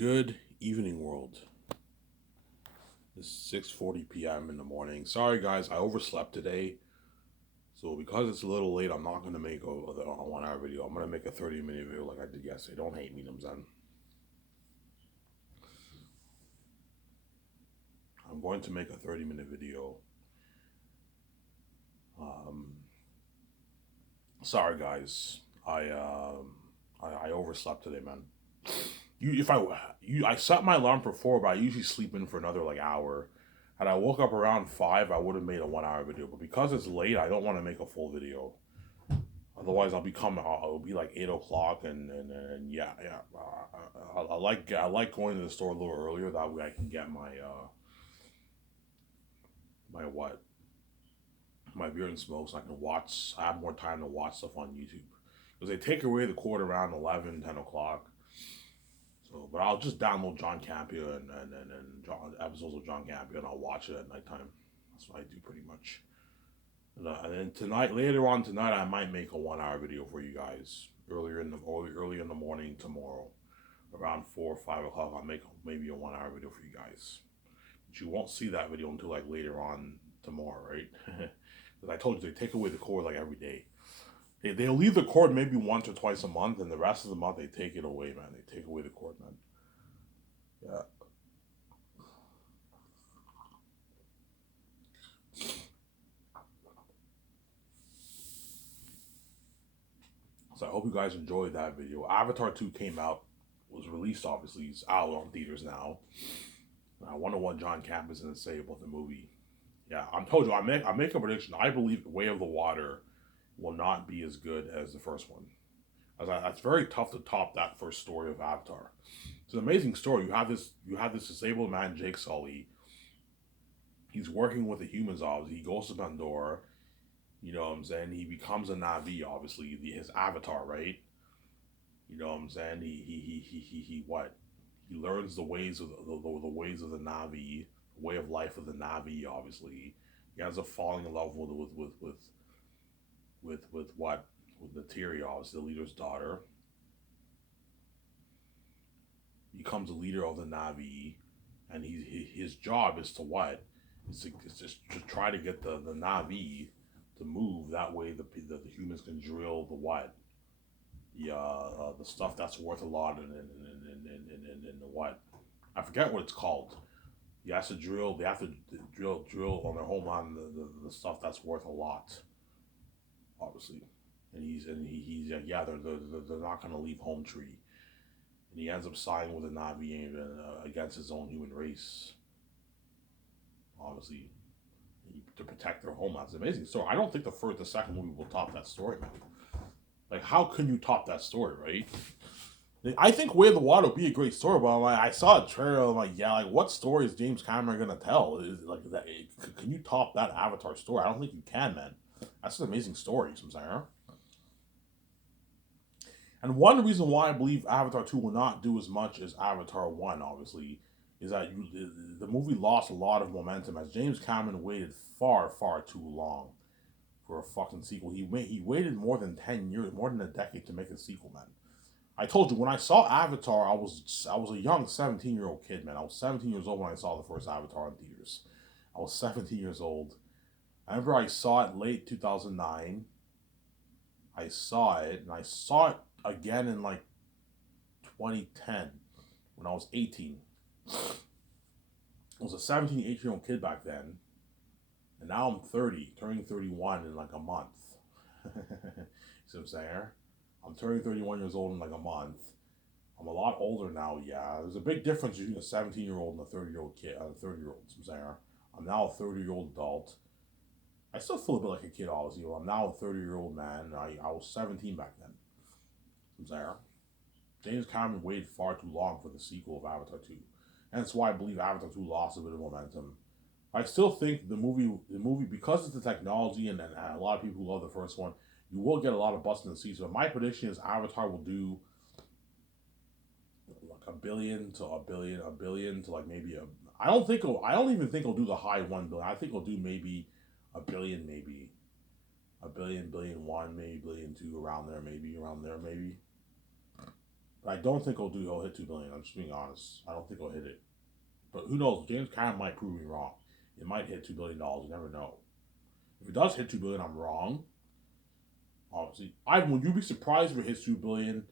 Good evening, world. It's 6:40 p.m. in the morning. Sorry, guys, I overslept today. So because it's a little late, I'm not gonna make a 1 hour video. I'm gonna make a 30-minute video like I did yesterday. Don't hate me, Namzan. I'm going to make a 30-minute video. Um, Sorry, guys. I overslept today, man. I set my alarm for 4, but I usually sleep in for another like hour. Had I woke up around 5, I would have made a 1 hour video. But because it's late, I don't want to make a full video. Otherwise, I'll be like 8 o'clock, and yeah. I like going to the store a little earlier. That way, I can get my what my beer and smokes. I can watch. I have more time to watch stuff on YouTube because they take away the cord around 11, 10 o'clock. So, but I'll just download John Campia and episodes of John Campia, and I'll watch it at nighttime. That's what I do pretty much. And then later on tonight, I might make a 1 hour video for you guys early in the morning tomorrow, around 4 or 5 o'clock. I'll make maybe a 1 hour video for you guys, but you won't see that video until like later on tomorrow, right? Because I told you they take away the cord like every day. They'll leave the cord maybe once or twice a month, and the rest of the month they take it away, man. They take away the cord, man. Yeah. So I hope you guys enjoyed that video. Avatar 2 came out, was released obviously. It's out on theaters now. I wonder what John Camp is going to say about the movie. Yeah, I'm told you. I make a prediction. I believe Way of the Water will not be as good as the first one. It's very tough to top that first story of Avatar. It's an amazing story. You have this disabled man, Jake Sully. He's working with the humans. Obviously, he goes to Pandora. You know what I'm saying? He becomes a Navi. Obviously, his avatar, right? You know what I'm saying? He what? He learns the ways of the ways of the Navi, the way of life of the Navi. Obviously, he ends up falling in love with what? With Natiri, obviously the leader's daughter. He becomes a leader of the Navi, and his job is to what? Is just to try to get the Navi to move. That way, the humans can drill the what? The stuff that's worth a lot and the what? I forget what it's called. He has to drill. They have to drill on their homeland the stuff that's worth a lot, obviously. He's like, yeah, they're not gonna leave Home Tree, and he ends up siding with the Navi against his own human race, obviously, to protect their homeland. It's an amazing story. I don't think the second movie will top that story, man. Like, how can you top that story, right? I think Way of the Water would be a great story, but I'm like, I saw a trailer. I'm like, yeah, like what story is James Cameron gonna tell? Is like that? Can you top that Avatar story? I don't think you can, man. That's an amazing story, I'm saying. And one reason why I believe Avatar 2 will not do as much as Avatar 1, obviously, is that the movie lost a lot of momentum as James Cameron waited far too long for a fucking sequel. He waited more than 10 years, more than a decade to make a sequel, man. I told you when I saw Avatar, I was a young 17-year-old kid, man. I was 17 years old when I saw the first Avatar in theaters. I was 17 years old. I remember I saw it late 2009. I saw it, and I saw it again in like 2010 when I was 18. I was a 17, 18-year-old kid back then, and now I'm 30, turning 31 in like a month. See what I'm saying? I'm turning 31 years old in like a month. I'm a lot older now, yeah. There's a big difference between a 17-year-old and a 30-year-old kid, a 30-year-old. I'm saying I'm now a 30-year-old adult. I still feel a bit like a kid, obviously. I'm now a 30-year-old man. I was 17 back then. I'm saying James Cameron waited far too long for the sequel of Avatar 2. And that's why I believe Avatar 2 lost a bit of momentum. I still think the movie because of the technology and a lot of people who love the first one, you will get a lot of butts in the seats. But my prediction is Avatar will do like a billion to like maybe a. I don't even think it'll do the high 1 billion. I think it'll do maybe a billion, maybe a billion, billion one, maybe billion two, around there, maybe. But I don't think he'll hit 2 billion. I'm just being honest. I don't think he'll hit it. But who knows? James Cameron might prove me wrong. It might hit $2 billion. You never know. If it does hit 2 billion, I'm wrong. Obviously, would you be surprised if it hits 2 billion?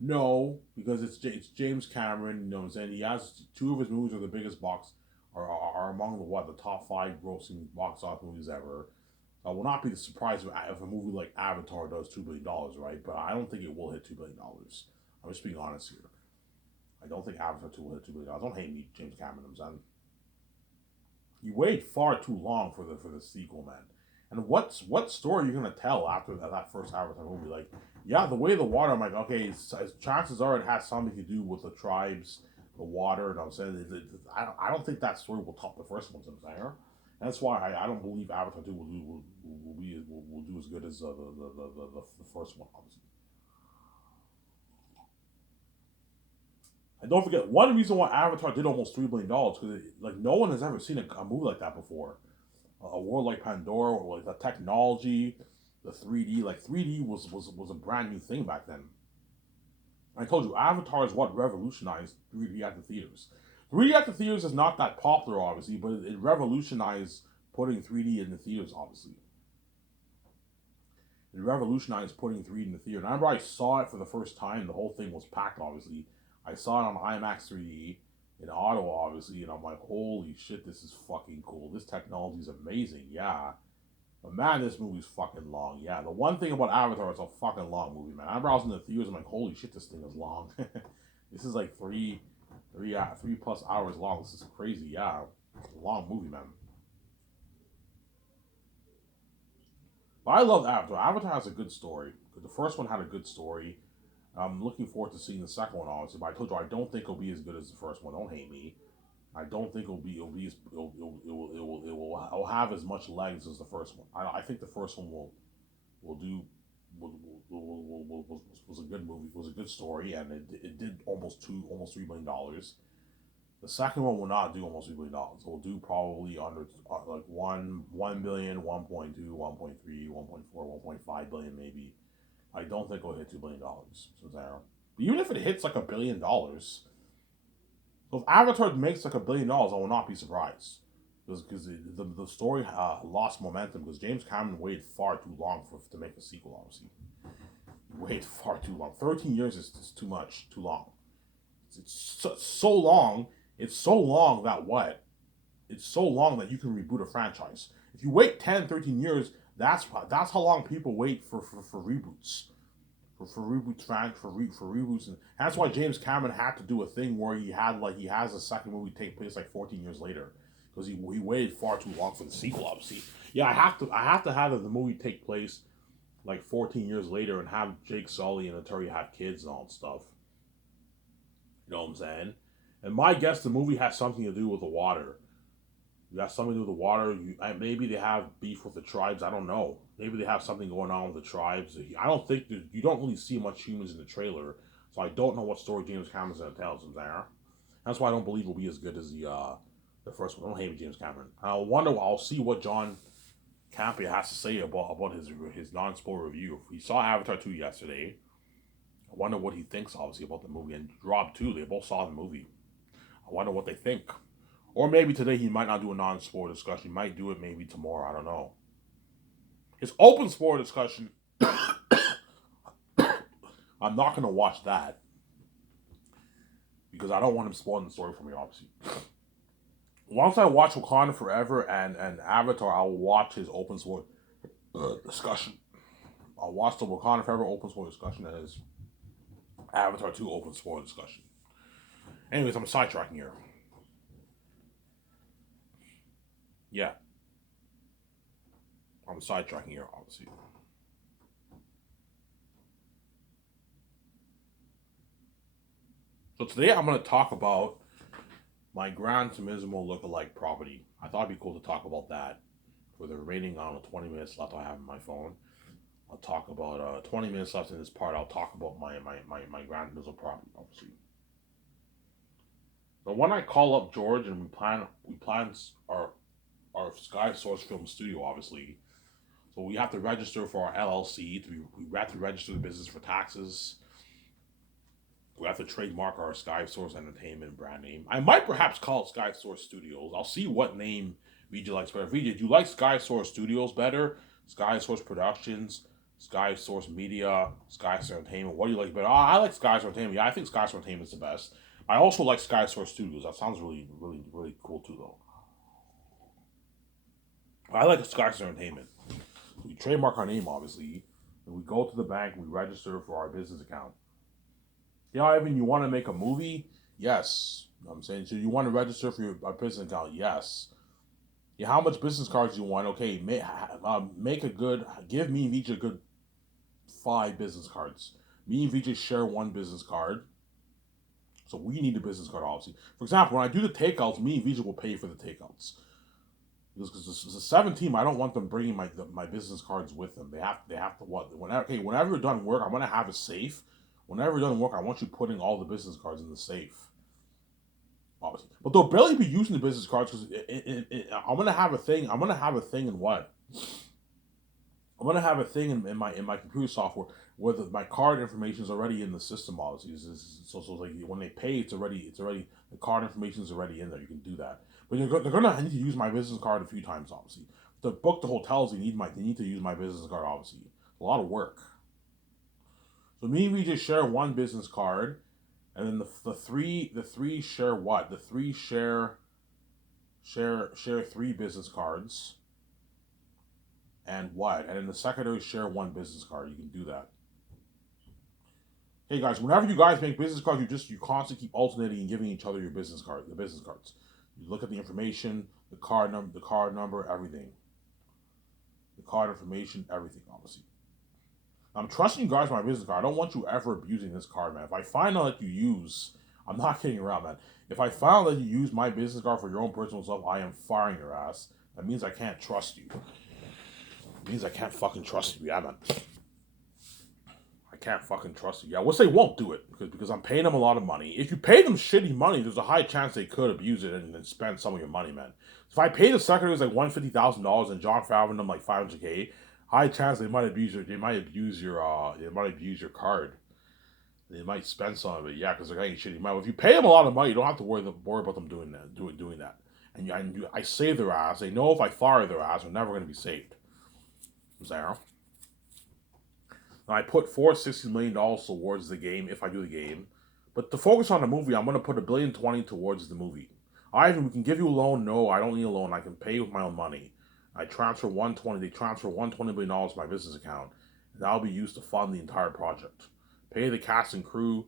No, because it's James Cameron. You know what I'm saying? He has two of his movies are the biggest box are among the top five grossing box office movies ever. I will not be surprised if a movie like Avatar does $2 billion, right? But I don't think it will hit $2 billion. I'm just being honest here. I don't think Avatar 2 will hit $2 billion. Don't hate me, James Cameron. I'm saying you wait far too long for the sequel, man. And what story are you gonna tell after that first Avatar movie? Like, yeah, the way the water, I'm like, okay, chances are it has something to do with the tribes, the water. And I'm saying, I don't think that story will top the first one. I'm saying, that's why I don't believe Avatar 2 will do as good as the first one. Obviously. And don't forget, one reason why Avatar did almost $3 billion because like no one has ever seen a movie like that before. A world like Pandora, or like the technology, the 3D. Like 3D was a brand new thing back then. I told you, Avatar is what revolutionized 3D at the theaters. 3D at the theaters is not that popular, obviously, but it revolutionized putting 3D in the theaters, obviously. It revolutionized putting 3D in the theater. And I remember I saw it for the first time. The whole thing was packed, obviously. I saw it on IMAX 3D in Ottawa, obviously, and I'm like, holy shit, this is fucking cool. This technology is amazing, yeah. But man, this movie's fucking long. Yeah, the one thing about Avatar, it's a fucking long movie, man. I remember I was in the theaters. I'm like, holy shit, this thing is long. This is like three plus hours long. This is crazy. Yeah, it's a long movie, man. But I love Avatar. Avatar has a good story. The first one had a good story. I'm looking forward to seeing the second one, obviously. But I told you I don't think it'll be as good as the first one. Don't hate me. I don't think it'll have as much legs as the first one. I think the first one will do was a good movie, was a good story, and it did almost $3 billion. The second one will not do almost $3 billion. It will do probably under like 1 billion, 1.2, 1.3, 1.4, 1.5 billion maybe. I don't think it'll hit $2 billion. So there. But even if it hits like $1 billion, so if Avatar makes like $1 billion, I will not be surprised because the story lost momentum because James Cameron waited far too long to make a sequel. Obviously, he waited far too long. 13 years is too much, too long. It's so long. It's so long that what? It's so long that you can reboot a franchise. If you wait 10, 13 years, that's how long people wait for reboots. For reboots, for reboots, and that's why James Cameron had to do a thing where he has a second movie take place like 14 years later because he waited far too long for the sequel. Obviously, yeah, I have to have the movie take place like 14 years later and have Jake Sully and Atari have kids and all that stuff. You know what I'm saying? And my guess, the movie has something to do with the water. You got something to do with the water. Maybe they have beef with the tribes. I don't know. Maybe they have something going on with the tribes. I don't think you don't really see much humans in the trailer, so I don't know what story James Cameron's gonna tell us there. That's why I don't believe it'll be as good as the first one. I don't hate James Cameron. I'll see what John Campea has to say about his non-spoiler review. He saw Avatar 2 yesterday. I wonder what he thinks, obviously, about the movie. And Rob too. They both saw the movie. I wonder what they think. Or maybe today he might not do a non-spoiler discussion. He might do it maybe tomorrow. I don't know. His open spoiler discussion, I'm not gonna watch that because I don't want him spoiling the story for me. Obviously, once I watch Wakanda Forever and Avatar, I will watch his open spoiler discussion. I'll watch the Wakanda Forever open spoiler discussion and his Avatar 2 open spoiler discussion. Anyways, I'm sidetracking here. Yeah, I'm sidetracking here, obviously. So today I'm going to talk about my Gran Turismo lookalike property. I thought it'd be cool to talk about that for the remaining, I don't know, 20 minutes left I have on my phone. I'll talk about 20 minutes left in this part. I'll talk about my Gran Turismo property, obviously. So when I call up George and we plan our Sky Source Film Studio, obviously. So we have to register for our LLC. We have to register the business for taxes. We have to trademark our Sky Source Entertainment brand name. I might perhaps call it Sky Source Studios. I'll see what name VJ likes better. VJ, do you like Sky Source Studios better? Sky Source Productions, Sky Source Media, Sky Source Entertainment. What do you like better? I like Sky Source Entertainment. Yeah, I think Sky Source Entertainment is the best. I also like Sky Source Studios. That sounds really, really, really cool too, though. I like Sky Source Entertainment. We trademark our name, obviously, and we go to the bank and we register for our business account. You know, Ivan, you want to make a movie? Yes. You know what I'm saying? So you want to register for your business account? Yes. Yeah, how much business cards do you want? Okay, make a good, give me and Vijay a good 5 business cards. Me and Vijay share one business card. So we need a business card, obviously. For example, when I do the takeouts, me and Vijay will pay for the takeouts. Because it's a 7 team, I don't want them bringing my business cards with them. They have to what? Whenever you're done work, I'm gonna have a safe. Whenever you're done work, I want you putting all the business cards in the safe. Obviously, but they'll barely be using the business cards because I'm gonna have a thing. I'm gonna have a thing in what? I'm gonna have a thing in my computer software where my card information is already in the system. Obviously, so like when they pay, it's already the card information is already in there. You can do that, but they're gonna need to use my business card a few times. Obviously, to book the hotels, they need to use my business card. Obviously, a lot of work. So me and we just share one business card, and then the three share what? The three share 3 business cards, and what? And then the secondary share one business card. You can do that. Hey guys, whenever you guys make business cards, you constantly keep alternating and giving each other the business cards. You look at the information, the card number, everything. The card information, everything, obviously. I'm trusting you guys with my business card. I don't want you ever abusing this card, man. If I find out that you use, I'm not kidding around, man. If I found that you use my business card for your own personal stuff, I am firing your ass. That means I can't trust you. It means I can't fucking trust you, yeah, man. I can't fucking trust you. Yeah, which they won't do it because I'm paying them a lot of money. If you pay them shitty money, there's a high chance they could abuse it and then spend some of your money, man. If I pay the secretaries like $150,000 and John Favreau them like $500K, high chance they might abuse your card. They might spend some of it, yeah, because they're getting shitty money. If you pay them a lot of money, you don't have to worry about them doing that. And I save their ass. They know if I fire their ass, they're never going to be saved. Zara. I put $460 million towards the game if I do the game. But to focus on the movie, I'm going to put $1,020,000,000 towards the movie. Ivan, we can give you a loan. No, I don't need a loan. I can pay with my own money. They transfer $120 million to my business account. And that'll be used to fund the entire project. Pay the cast and crew,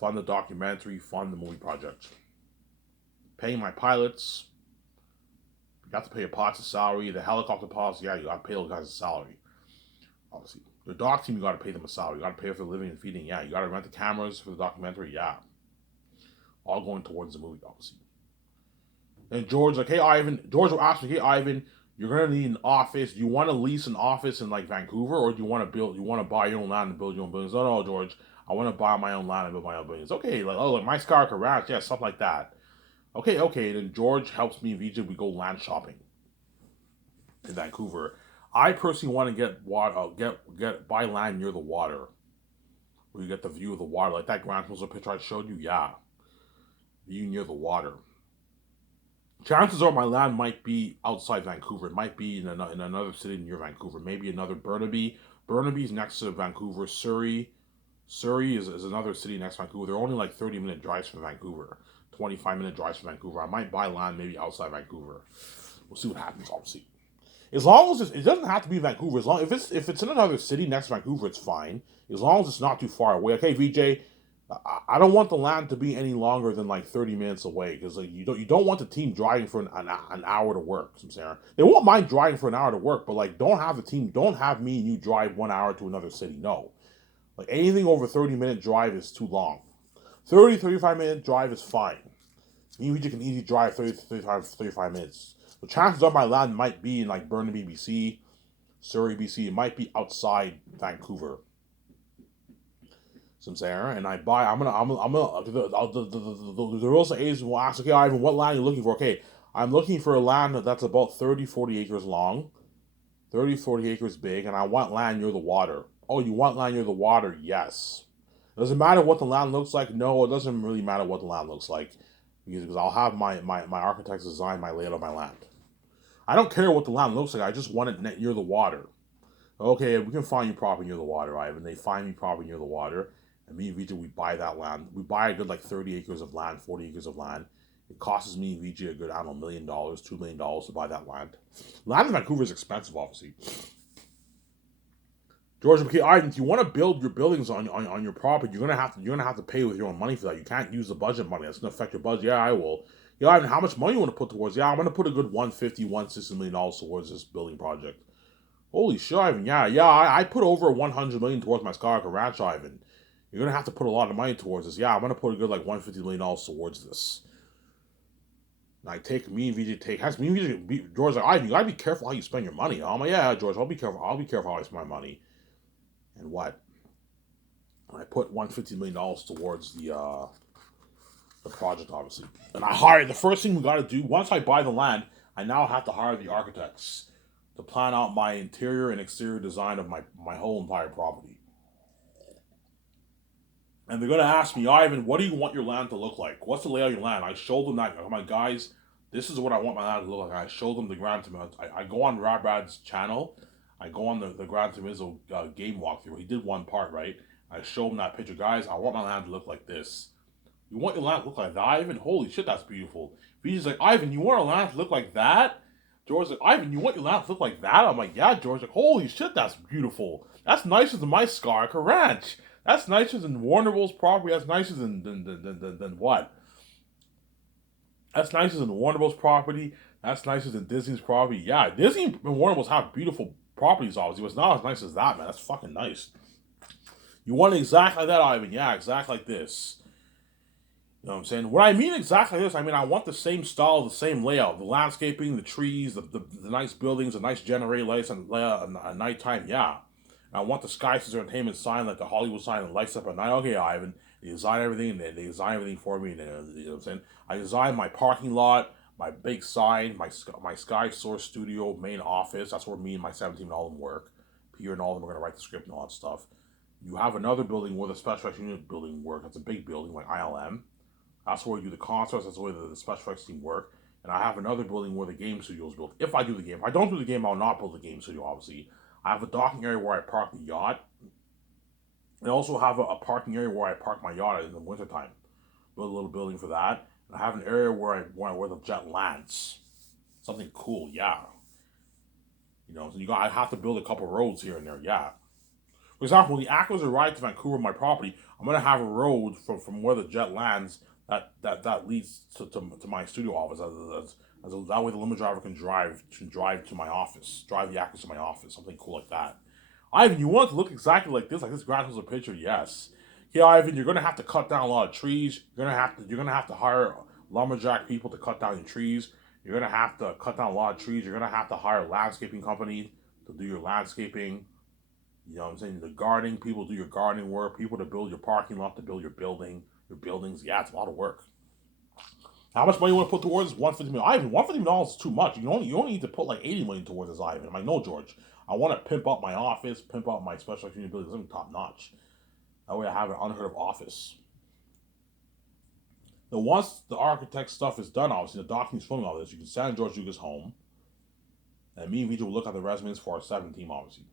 fund the documentary, fund the movie project. Paying my pilots. You got to pay a pilot's salary. The helicopter pilots, yeah, you got to pay those guys a salary. Obviously. The doc team, you got to pay them a salary. You got to pay for the living and feeding. Yeah, you got to rent the cameras for the documentary. Yeah, all going towards the movie, obviously. And George, like, hey Ivan. George will ask me, hey Ivan, you're gonna need an office. Do you want to lease an office in like Vancouver, or do you want to build? You want to buy your own land and build your own buildings? No, George. I want to buy my own land and build my own buildings. Okay, like my Skyrocket Ranch, yeah, stuff like that. Okay. Then George helps me and Vijay. We go land shopping in Vancouver. I personally want to buy land near the water, where you get the view of the water, like that Grand Moser picture I showed you. Yeah, view near the water. Chances are my land might be outside Vancouver. It might be in another city near Vancouver. Maybe another Burnaby. Burnaby's next to Vancouver. Surrey is another city next to Vancouver. They're only like 30-minute drives from Vancouver. 25-minute drives from Vancouver. I might buy land maybe outside Vancouver. We'll see what happens, obviously. As long as it doesn't have to be Vancouver. As long if it's in another city next to Vancouver, it's fine. As long as it's not too far away. Okay, VJ, I don't want the land to be any longer than like 30 minutes away because like you don't want the team driving for an hour to work. I'm saying they won't mind driving for an hour to work, but like don't have me and you drive 1 hour to another city. No, like anything over 30-minute drive is too long. 35-minute drive is fine. Me and VJ can easily drive 35 minutes. The chances are my land might be in like Burnaby, BC, Surrey, BC. It might be outside Vancouver. So I'm saying, and I buy. The real estate agent will ask, okay, Ivan, what land are you looking for? Okay, I'm looking for a land that's about 30-40 acres long, 30-40 acres big, and I want land near the water. Oh, you want land near the water? Yes. Does it matter what the land looks like? No, it doesn't really matter what the land looks like because I'll have my architects design my layout of my land. I don't care what the land looks like. I just want it near the water. Okay, we can find you property near the water, Ivan. They find me property near the water, and me and Vijay, we buy that land. We buy a good like 30 acres of land, 40 acres of land. It costs me and Vijay a good, I don't know, $1 million, $2 million to buy that land. Land in Vancouver is expensive, obviously. George, okay, Ivan, if you want to build your buildings on your property, you're gonna have to pay with your own money for that. You can't use the budget money. That's gonna affect your budget. Yeah, I will. Yeah, Ivan, how much money you want to put towards? Yeah, I'm gonna put a good 150, $160 million towards this building project. Holy shit, Ivan. Yeah. I put over 100 million towards my Skywalker Ranch, Ivan. You're gonna have to put a lot of money towards this. Yeah, I'm gonna put a good like $150 million towards this. And I take me and VJ take has me and VJ George like Ivan, you gotta be careful how you spend your money. I'm like, yeah, George, I'll be careful. I'll be careful how I spend my money. And what? And I put $150 million towards the project, obviously. And I hired the first thing we gotta do, once I buy the land, I now have to hire the architects to plan out my interior and exterior design of my whole entire property. And they're gonna ask me, Ivan, what do you want your land to look like? What's the layout of your land? I showed them that. I'm like, guys, this is what I want my land to look like. I showed them the Gran Turismo. I go on Rad's channel. I go on the Gran Turismo game walkthrough. He did one part, right? I showed him that picture. Guys, I want my land to look like this. You want your land to look like that, Ivan? Holy shit, that's beautiful. He's like, Ivan, you want your land to look like that? George's like, Ivan, you want your land to look like that? I'm like, yeah, George. Like, holy shit, that's beautiful. That's nicer than my Skywalker Ranch. That's nicer than Warner Bros. Property. That's nicer than what? That's nicer than Warner Bros. Property. That's nicer than Disney's property. Yeah, Disney and Warner Bros. Have beautiful properties, obviously. But it's not as nice as that, man. That's fucking nice. You want it exactly like that, Ivan? Yeah, exactly like this. You know what I'm saying? What I mean exactly this, I mean, I want the same style, the same layout, the landscaping, the trees, the nice buildings, the nice generator lights and layout at nighttime, yeah. And I want the Sky City Entertainment sign, like the Hollywood sign that lights up at night. Okay, Ivan, they design everything, and they design everything for me, and you know what I'm saying? I designed my parking lot, my big sign, my Sky Source Studio main office, that's where me and my 17 all of them work. Peter and all of them are going to write the script and all that stuff. You have another building where the special effects unit building work, that's a big building, like ILM. That's where we do the concerts. That's where the special effects team work. And I have another building where the game studio is built. If I do the game, if I don't do the game, I'll not build the game studio. Obviously, I have a docking area where I park the yacht. I also have a parking area where I park my yacht in the wintertime. Build a little building for that. And I have an area where the jet lands. Something cool, yeah. You know, so I have to build a couple roads here and there, yeah. For example, when the actors arrive to Vancouver, my property, I'm gonna have a road from where the jet lands that leads to my studio office. That way the limo driver can drive to my office, drive the actors to my office, something cool like that. Ivan, you want it to look exactly like this Grand Hills picture? Yes. Okay, Ivan, you're gonna have to cut down a lot of trees. You're gonna have to hire lumberjack people to cut down your trees. You're gonna have to cut down a lot of trees. You're gonna have to hire a landscaping company to do your landscaping. You know what I'm saying? The gardening people do your gardening work. People to build your parking lot, to build your buildings. Yeah, it's a lot of work. How much money you want to put towards this? 150 million. Ivan, $150 is too much. You only need to put like 80 million towards this, Ivan. I'm like, no, George. I want to pimp up my office, pimp up my special community buildings, something top notch. That way I have an unheard of office. Now once the architect stuff is done, obviously the documents filming all this, you can send George Lucas home. And me and Vijay will look at the resumes for our 7 team, obviously.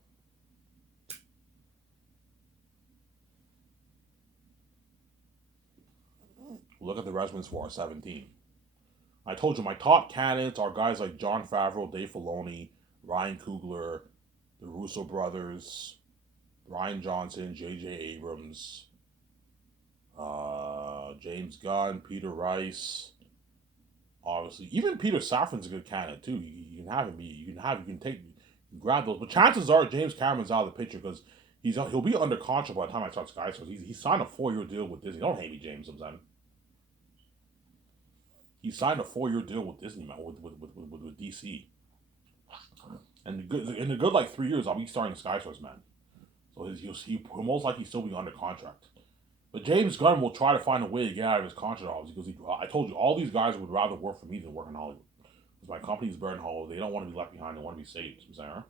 Look at the resumes for our 17. I told you my top candidates are guys like Jon Favreau, Dave Filoni, Ryan Coogler, the Russo brothers, Rian Johnson, J.J. Abrams, James Gunn, Peter Rice. Obviously, even Peter Safran's a good candidate too. You can have him be. You can grab those. But chances are James Cameron's out of the picture because he'll be under contract by the time I start Sky. So he signed a 4-year deal with Disney. Don't hate me, James. Sometimes. He signed a 4-year deal with Disney, man, with DC. And in a good like 3 years, I'll be starting Sky Source, man. So he'll most likely still be under contract. But James Gunn will try to find a way to get out of his contract, obviously, because I told you, all these guys would rather work for me than work in Hollywood. Because my company's Burn Hollow. They don't want to be left behind. They want to be saved. You know what I'm saying?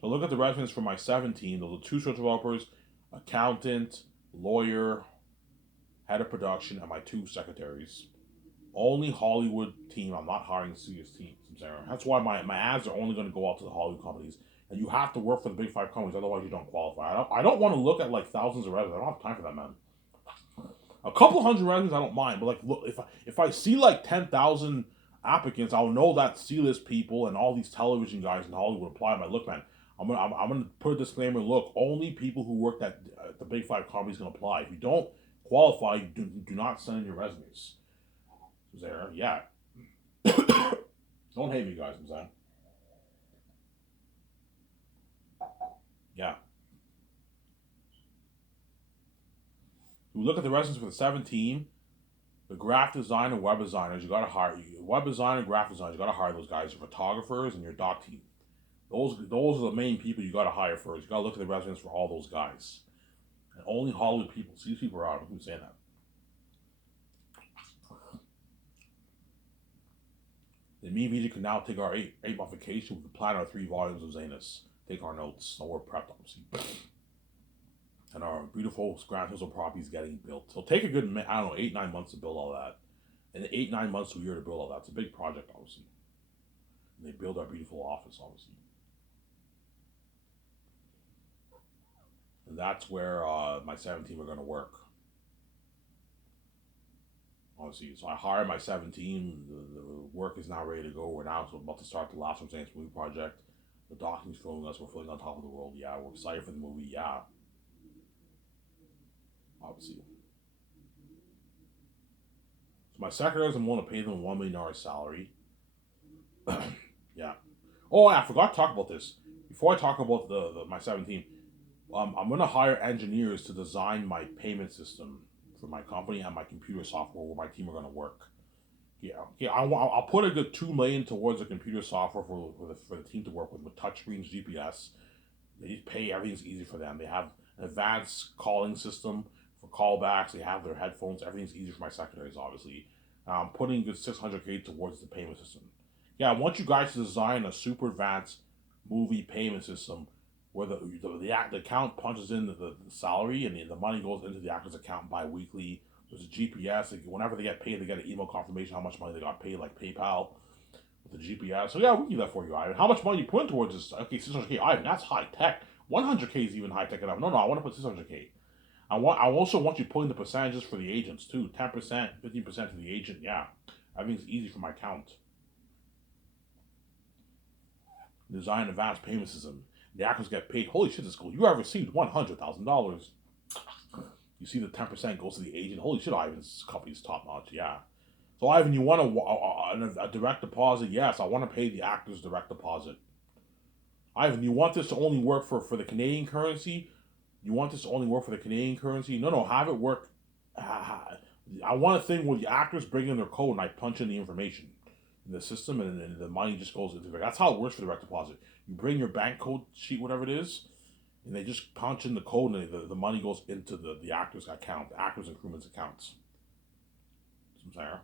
So look at the reference for my 17. Those are 2 short developers. accountant, lawyer, head of production, and my 2 secretaries. Only Hollywood team. I'm not hiring serious teams. That's why my ads are only going to go out to the Hollywood companies. And you have to work for the big 5 companies, otherwise you don't qualify. I don't want to look at like thousands of resumes. I don't have time for that, man. A couple hundred resumes, I don't mind. But like, look, if I see like 10,000 applicants, I'll know that C-list people and all these television guys in Hollywood apply. My look, man, I'm gonna put a disclaimer. Look, only people who work at the big 5 companies can apply. If you don't qualify, do not send in your resumes. There, yeah. Don't hate me, guys. I'm saying, yeah. If you look at the resumes for the 17, the graphic designer, web designers, you gotta hire web designer, graphic designers. You gotta hire those guys. Your photographers and your doc team. Those are the main people you gotta hire first. You gotta look at the resumes for all those guys. And only Hollywood people. See, these people are out. Who's saying that? And me and VJ can now take our 8 month vacation. We can plan our 3 volumes of Zanus. Take our notes. So we're prepped, obviously. And our beautiful Grand Hills property is getting built. It'll take a good, 8-9 months to build all that. And 8-9 months to a year to build all that. It's a big project, obviously. And they build our beautiful office, obviously. And that's where my 17 are going to work. Obviously, so I hired my 17. The work is now ready to go. We're now about to start the Last Room Saints movie project. The documents filming us. We're filling on top of the world. Yeah, we're excited for the movie. Yeah, obviously. So my secretaries, I'm willing to pay them a $1 million salary. Yeah. Oh, I forgot to talk about this. Before I talk about my 17, I'm gonna hire engineers to design my payment system for my company and my computer software where my team are gonna work. Yeah. I'll put a good $2 million towards the computer software for the team to work with touchscreens, GPS. They pay, everything's easy for them. They have an advanced calling system for callbacks. They have their headphones. Everything's easy for my secretaries, obviously. I'm putting good $600K towards the payment system. Yeah, I want you guys to design a super advanced movie payment system where the account punches in the salary and the money goes into the actor's account bi-weekly. There's a GPS. Whenever they get paid, they get an email confirmation how much money they got paid, like PayPal with the GPS. So yeah, we can do that for you, Ivan. How much money you put in towards this? Okay, 600K, Ivan. That's high tech. 100K is even high tech enough. No, I want to put 600K. I also want you putting the percentages for the agents too. 10%, 15% to the agent. Yeah, everything's easy for my account. Design advanced payment system. The actors get paid. Holy shit, this is cool. You have received $100,000. You see the 10% goes to the agent. Holy shit, Ivan's company's top notch. Yeah. So Ivan, you want a direct deposit? Yes, I want to pay the actors direct deposit. Ivan, you want this to only work for the Canadian currency? You want this to only work for the Canadian currency? No, have it work. I want a thing where the actors bring in their code and I punch in the information in the system and the money just goes into it. That's how it works for direct deposit. You bring your bank code sheet, whatever it is, and they just punch in the code and the money goes into the actors' account, the actors and crewmen's accounts. Some there.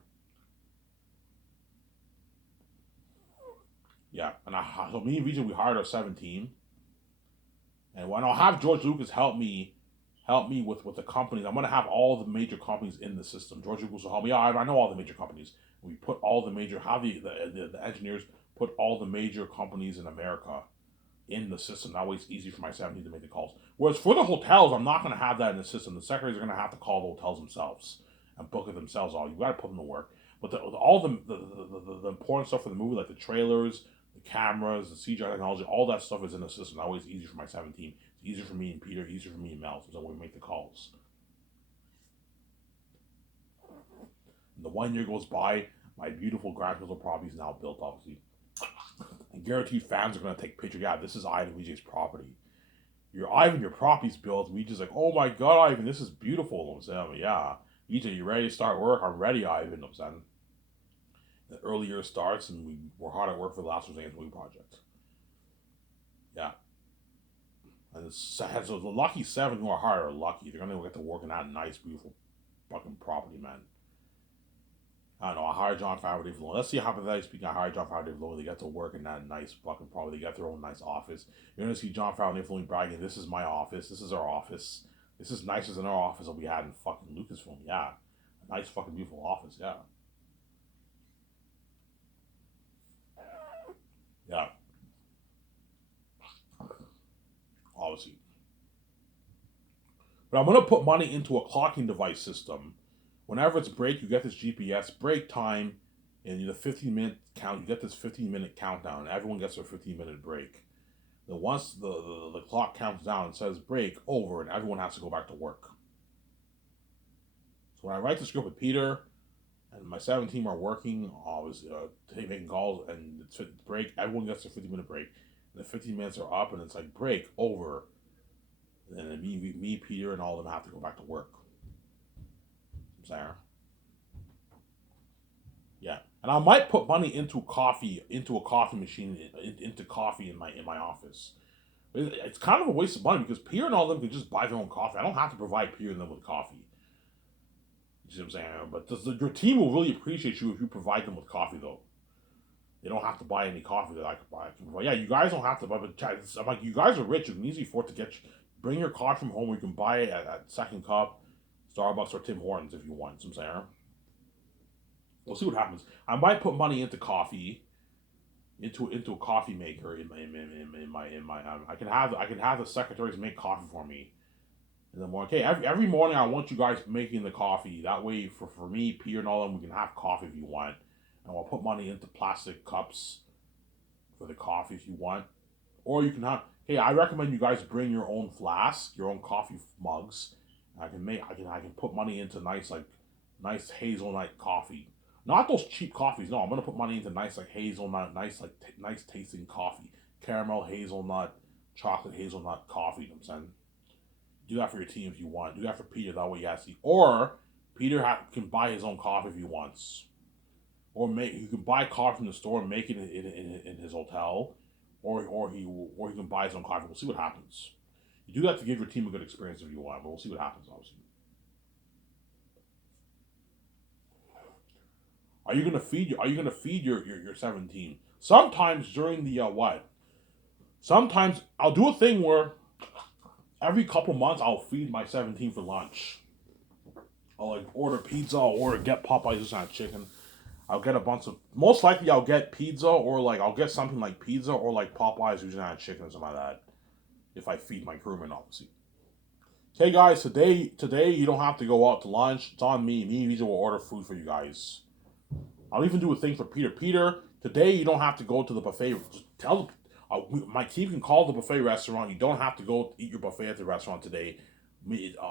Yeah, and so me and Vijay, we hired our 17, and when I'll have George Lucas help me with the companies, I'm gonna have all the major companies in the system. George Lucas will help me. Yeah, I know all the major companies. We put all the major have the engineers put all the major companies in America in the system. That way it's easy for my 17 to make the calls. Whereas for the hotels, I'm not gonna have that in the system. The secretaries are gonna have to call the hotels themselves and book it themselves. All you gotta put them to work. But all the important stuff for the movie, like the trailers, the cameras, the CGI technology, all that stuff is in the system. That way it's easy for my 17. It's easier for me and Peter, easier for me and Mel, so we make the calls. And the 1 year goes by, my beautiful Grand Hills property is now built, obviously. And guaranteed fans are gonna take pictures. Yeah, this is Ivan VJ's property. Your property's built. We just like, oh my god, Ivan, this is beautiful. I'm saying, yeah. EJ, you ready to start work? I'm ready, Ivan. I'm saying. The early year starts and we're hard at work for the Last Room Saints movie project. Yeah. And so the lucky 7 who are hired are lucky. They're gonna get to work in that nice, beautiful fucking property, man. I don't know. I hired Jon Favreau, Dave Filoni. Let's see, hypothetically speaking, I hired Jon Favreau, Dave Filoni. They get to work in that nice fucking property. They get their own nice office. You're gonna see Jon Favreau, Dave Filoni bragging, "This is my office. This is our office. This is nicer than our office that we had in fucking Lucasfilm. Yeah, a nice fucking beautiful office. Yeah, yeah. Obviously, but I'm gonna put money into a clocking device system. Whenever it's break, you get this GPS break time, and the 15-minute count. You get this 15-minute countdown. And everyone gets their 15-minute break. Then once the clock counts down and says break over, and everyone has to go back to work. So when I write the script with Peter and my 7 team are working, obviously making calls, and it's break. Everyone gets their 15-minute break, and the 15 minutes are up, and it's like break over, and then me, Peter, and all of them have to go back to work. Sarah, yeah, and I might put money into a coffee machine, into coffee in my office. It's kind of a waste of money because Peter and all of them can just buy their own coffee. I don't have to provide Peter and them with coffee. You see what I'm saying? But your team will really appreciate you if you provide them with coffee, though. They don't have to buy any coffee that I could buy. Yeah, you guys don't have to buy. But I'm like, you guys are rich. You can easily afford to bring your coffee from home. You can buy it at Second Cup, Starbucks, or Tim Hortons if you want. You know what I'm saying? We'll see what happens. I might put money into coffee, into a coffee maker I can have the secretaries make coffee for me in the morning. Okay, every morning I want you guys making the coffee. That way, for me, Peter, and all of them, we can have coffee if you want. And I'll put money into plastic cups for the coffee if you want. Or you can have. Hey, I recommend you guys bring your own flask, your own coffee mugs. I can put money into nice hazelnut coffee. Not those cheap coffees. No, I'm gonna put money into nice like hazelnut, nice tasting coffee, caramel hazelnut, chocolate hazelnut coffee. You know what I'm saying? Do that for your team if you want. Do that for Peter. That way he has to. Or Peter can buy his own coffee if he wants. Or you can buy coffee from the store and make it in his hotel, or he can buy his own coffee. We'll see what happens. You do that to give your team a good experience if you want, but we'll see what happens. Obviously, Are you gonna feed your 7 team? Sometimes during the what? Sometimes I'll do a thing where every couple months I'll feed my 7 team for lunch. I'll like order pizza, or get Popeyes just on chicken. I'll get a bunch of. Most likely, I'll get pizza, or like I'll get something like pizza, or like Popeyes using on chicken or something like that. If I feed my crewmen, obviously. Okay, guys. Today you don't have to go out to lunch. It's on me. Me and Vija will order food for you guys. I'll even do a thing for Peter. Peter, today you don't have to go to the buffet. Just tell my team can call the buffet restaurant. You don't have to go eat your buffet at the restaurant today.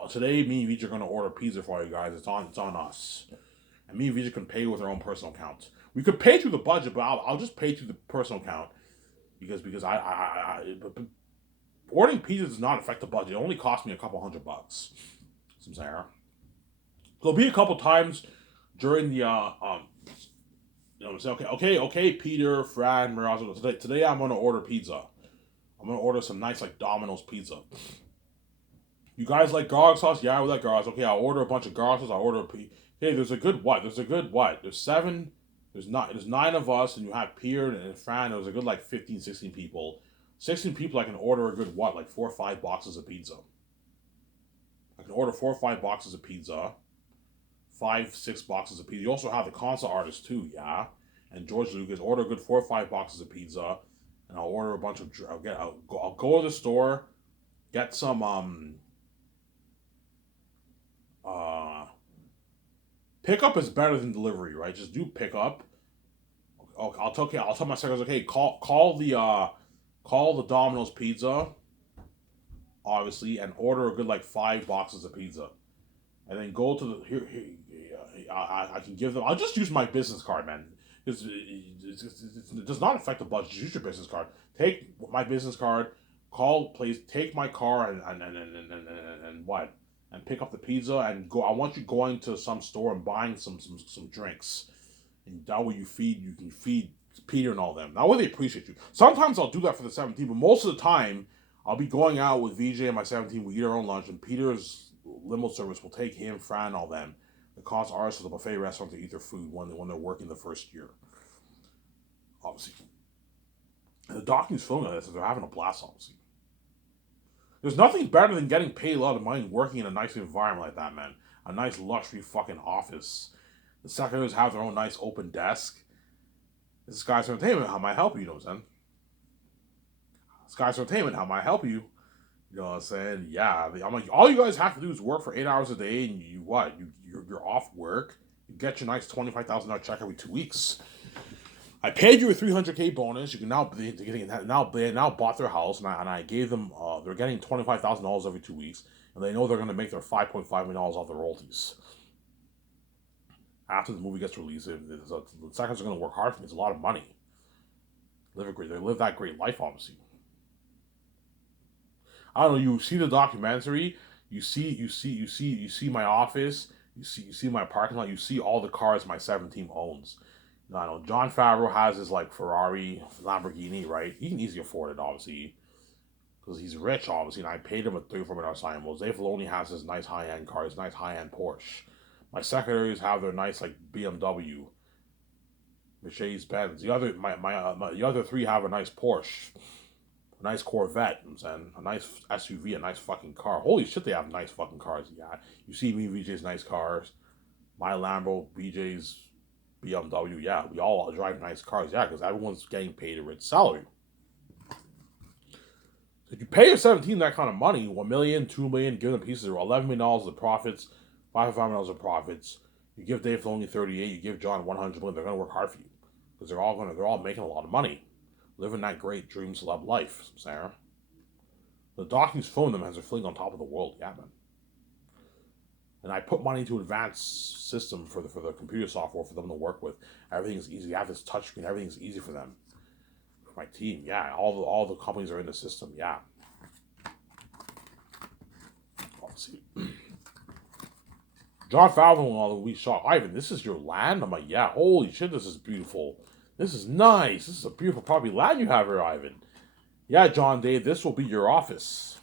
Today, me and Vija are gonna order pizza for you guys. It's on us. And me and Vija can pay with our own personal accounts. We could pay through the budget, but I'll just pay through the personal account because but ordering pizza does not affect the budget. It only cost me a couple $100. Some Sarah. There'll be a couple times during the say okay, Peter, Fran, Mirazzo. Today I'm gonna order pizza. I'm gonna order some nice like Domino's pizza. You guys like garlic sauce? Yeah, we like garlic. Okay, I'll order a bunch of garlic sauce. I'll order Hey, there's a good what? There's a good what? There's seven. There's 9 of us, and you have Peter and Fran. There's a good like 15, 16 people. 16 people, I can order a good what? Like 4 or 5 boxes of pizza. I can order 4 or 5 boxes of pizza. 5, 6 boxes of pizza. You also have the concert artist too, yeah. And George Lucas. Order a good 4 or 5 boxes of pizza, and I'll order a bunch of. I'll go to the store, get some uh pickup is better than delivery, right? Just do pickup. Okay, I'll tell my secretaries, okay, call the Domino's pizza, obviously, and order a good like 5 boxes of pizza, and then go to the I can give them. I'll just use my business card, man. It does not affect the budget. Just use your business card. Take my business card. Call, please. Take my car and what? And pick up the pizza and go. I want you going to some store and buying some drinks, and that way you can feed Peter and all them. That way they appreciate you. Sometimes I'll do that for the 17, but most of the time I'll be going out with VJ and my 17. We eat our own lunch, and Peter's limo service will take him, Fran, and all them. The cost ours for the buffet restaurant to eat their food when they're working the first year. Obviously, and the documents filming this, and they're having a blast. Obviously, There's nothing better than getting paid a lot of money and working in a nice environment like that, man. A nice luxury fucking office. The secretaries have their own nice open desk. This is Sky's Entertainment. How may I help you? You know what I'm saying? Sky's Entertainment. How may I help you? You know what I'm saying? Yeah. I'm like, all you guys have to do is work for 8 hours a day, and you what? You're off work. You get your nice $25,000 check every 2 weeks. I paid you a $300K bonus. You can now they now bought their house, and I gave them they're getting $25,000 every 2 weeks, and they know they're going to make their $5.5 million off the royalties. After the movie gets released, the seconds are going to work hard for me. It's a lot of money. They live that great life, obviously. I don't know. You see the documentary. You see my office. You see my parking lot. You see all the cars my 7 team owns. I know Jon Favreau has his like Ferrari, Lamborghini, right? He can easily afford it, obviously, because he's rich, obviously. And I paid him a $34 million sign. Well, Dave Filoni has his nice high-end car, his nice high-end Porsche. My secretaries have their nice like BMW, Mercedes Benz. The other 3 have a nice Porsche, a nice Corvette. You know what I'm saying, a nice SUV, a nice fucking car. Holy shit, they have nice fucking cars. Yeah, you see me, VJ's nice cars. My Lambo, BJ's BMW. Yeah, we all drive nice cars. Yeah, because everyone's getting paid a rich salary. If you pay your 17 that kind of money, $1 million, $2 million, give them pieces of $11 million of profits, $5 million of profits. You give Dave Filoni 38, you give John 100 million. They're gonna work hard for you because they're all making a lot of money, living that great dream celeb life, Sarah. The documents phone them as they're feeling on top of the world. Yeah, man. And I put money into advanced system for the computer software for them to work with. Everything's easy. I have this touchscreen. Everything's easy for them. For my team, yeah. All the companies are in the system. Yeah. Let's see. Jon Favreau and all the we shot. Ivan, this is your land? I'm like, yeah, holy shit, this is beautiful. This is nice. This is a beautiful property land you have here, Ivan. Yeah, John Dave, this will be your office.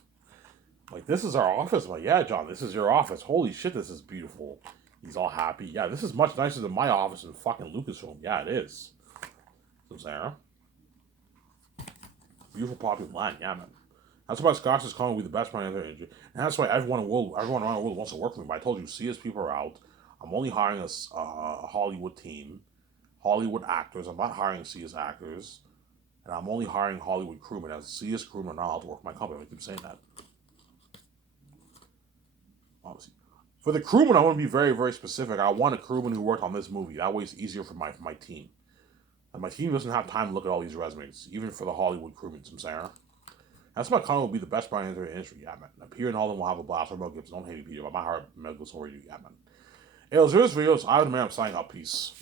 Like, this is our office. I'm like, yeah, John, this is your office. Holy shit, this is beautiful. He's all happy. Yeah, this is much nicer than my office in fucking Lucasfilm. Yeah, it is. So, Sarah. Beautiful property land. Yeah, man. That's why Scotch is calling me the best player in the industry. And that's why everyone around the world wants to work for me. But I told you, CS people are out. I'm only hiring a Hollywood team, Hollywood actors. I'm not hiring CS actors. And I'm only hiring Hollywood crewmen. As CS crewmen are not allowed to work for my company. I keep saying that. Obviously. For the crewman, I want to be very, very specific. I want a crewman who worked on this movie. That way it's easier for my team. And my team doesn't have time to look at all these resumes, even for the Hollywood crewmen, I'm saying. That's my comment will be the best brand in the industry, yeah, man. Appear and all of them will have a blast. Mel Gibson, don't hate me, Peter, but my heart, Mel goes over you, yeah, man. Hey, those videos. I was the man. I'm signing up. Peace.